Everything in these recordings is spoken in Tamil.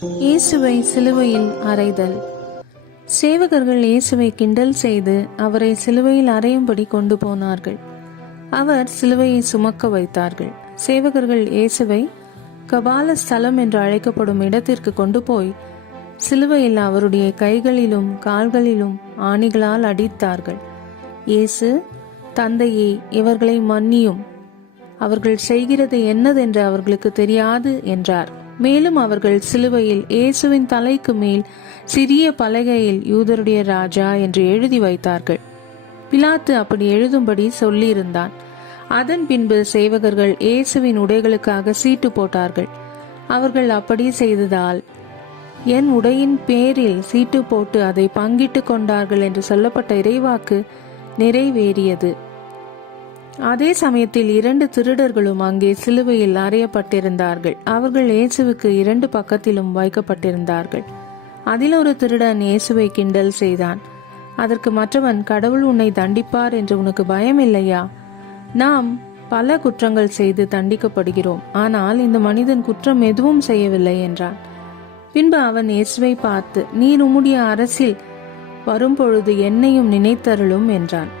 இயேசுவை சிலுவையில் அறைதல். சேவகர்கள் இயேசுவை கிண்டல் செய்து அவரை சிலுவையில் அறையும்படி கொண்டு போனார்கள். அவர் சிலுவையை சுமக்க வைத்தார்கள். சேவகர்கள் இயேசுவை கபால ஸ்தலம் என்று அழைக்கப்படும் இடத்திற்கு கொண்டு போய் சிலுவையில் அவருடைய கைகளிலும் கால்களிலும் ஆணிகளால் அடித்தார்கள். இயேசு, தந்தையே, இவர்களை மன்னியும், அவர்கள் செய்கிறது என்னதென்று அவர்களுக்கு தெரியாது என்றார். மேலும் அவர்கள் சிலுவையில் இயேசுவின் தலைக்கு மேல் சிறிய பலகையில் யூதருடைய ராஜா என்று எழுதி வைத்தார்கள். பிலாத்து அப்படி எழுதும்படி சொல்லியிருந்தான். அதன் பின்பு சேவகர்கள் இயேசுவின் உடைகளுக்காக சீட்டு போட்டார்கள். அவர்கள் அப்படி செய்ததால் என் உடையின் பேரில் சீட்டு போட்டு அதை பங்கிட்டு கொண்டார்கள் என்று சொல்லப்பட்ட இறைவாக்கு நிறைவேறியது. அதே சமயத்தில் 2 திருடர்களும் அங்கே சிலுவையில் அறையப்பட்டிருந்தார்கள். அவர்கள் இயேசுவுக்கு 2 பக்கத்திலும் வைக்கப்பட்டிருந்தார்கள். அதில் ஒரு திருடன் இயேசுவை கிண்டல் செய்தான். அதற்கு மற்றவன், கடவுள் உன்னை தண்டிப்பார் என்று உனக்கு பயம் இல்லையா? நாம் பல குற்றங்கள் செய்து தண்டிக்கப்படுகிறோம், ஆனால் இந்த மனிதன் குற்றம் எதுவும் செய்யவில்லை என்றான். பின்பு அவன் இயேசுவை பார்த்து, நீர் உம்முடைய அரசில் வரும்பொழுது என்னையும் நினைத்தருளும் என்றான்.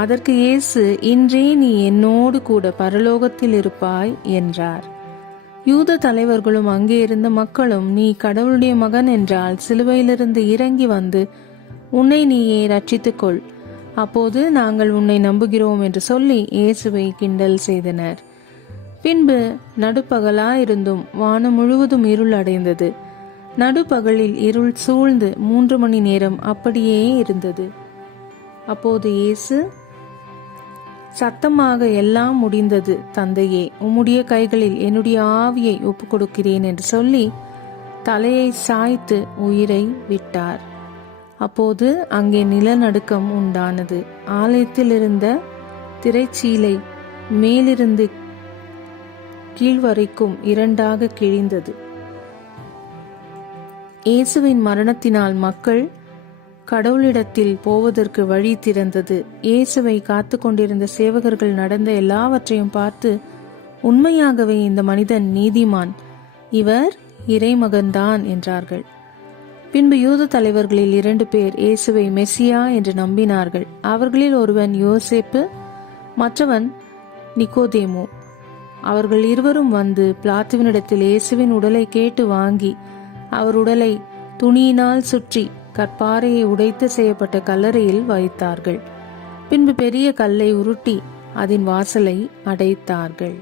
அதற்கு இயேசு, இன்றே நீ என்னோடு கூட பரலோகத்தில் இருப்பாய் என்றார். யூத தலைவர்களும் அங்கே இருந்த மக்களும், நீ கடவுளுடைய மகன் என்றால் சிலுவையிலிருந்து இறங்கி வந்து உன்னை நீயே ரட்சித்துக்கொள், அப்போது நாங்கள் உன்னை நம்புகிறோம் என்று சொல்லி இயேசுவை கிண்டல் செய்தனர். பின்பு நடுப்பகலாயிருந்தும் வானம் முழுவதும் இருள் அடைந்தது. நடுப்பகலில் இருள் சூழ்ந்து 3 மணி நேரம் அப்படியே இருந்தது. அப்போது இயேசு சத்தமாக, எல்லாம் முடிந்தது, தந்தையே, உம்முடைய கைகளில் என்னுடைய ஆவியை ஒப்புக் கொடுக்கிறேன் என்று சொல்லி தலையை சாய்த்து உயிரை விட்டார். அப்போது அங்கே நிலநடுக்கம் உண்டானது. ஆலயத்தில் இருந்த திரைச்சீலை மேலிருந்து கீழ்வரைக்கும் 2ஆக கிழிந்தது. இயேசுவின் மரணத்தினால் மக்கள் கடவுளிடத்தில் போவதற்கு வழி திறந்தது. இயேசுவை காத்து கொண்டிருந்த சேவகர்கள் நடந்த எல்லாவற்றையும் பார்த்து, உண்மையாகவே இந்த மனிதன் நீதிமான், இவர் இறைமகன்தான் என்றார்கள். பின்பு யூத தலைவர்களில் 2 பேர் இயேசுவை மெசியா என்று நம்பினார்கள். அவர்களில் ஒருவன் யோசேப்பு, மற்றவன் நிக்கோதேமு. அவர்கள் இருவரும் வந்து பிலாத்துவினிடத்தில் இயேசுவின் உடலை கேட்டு வாங்கி அவர் உடலை துணியினால் சுற்றி கற்பாறையை உடைத்து செய்யப்பட்ட கல்லறையில் வைத்தார்கள். பின்பு பெரிய கல்லை உருட்டி அதன் வாசலை அடைத்தார்கள்.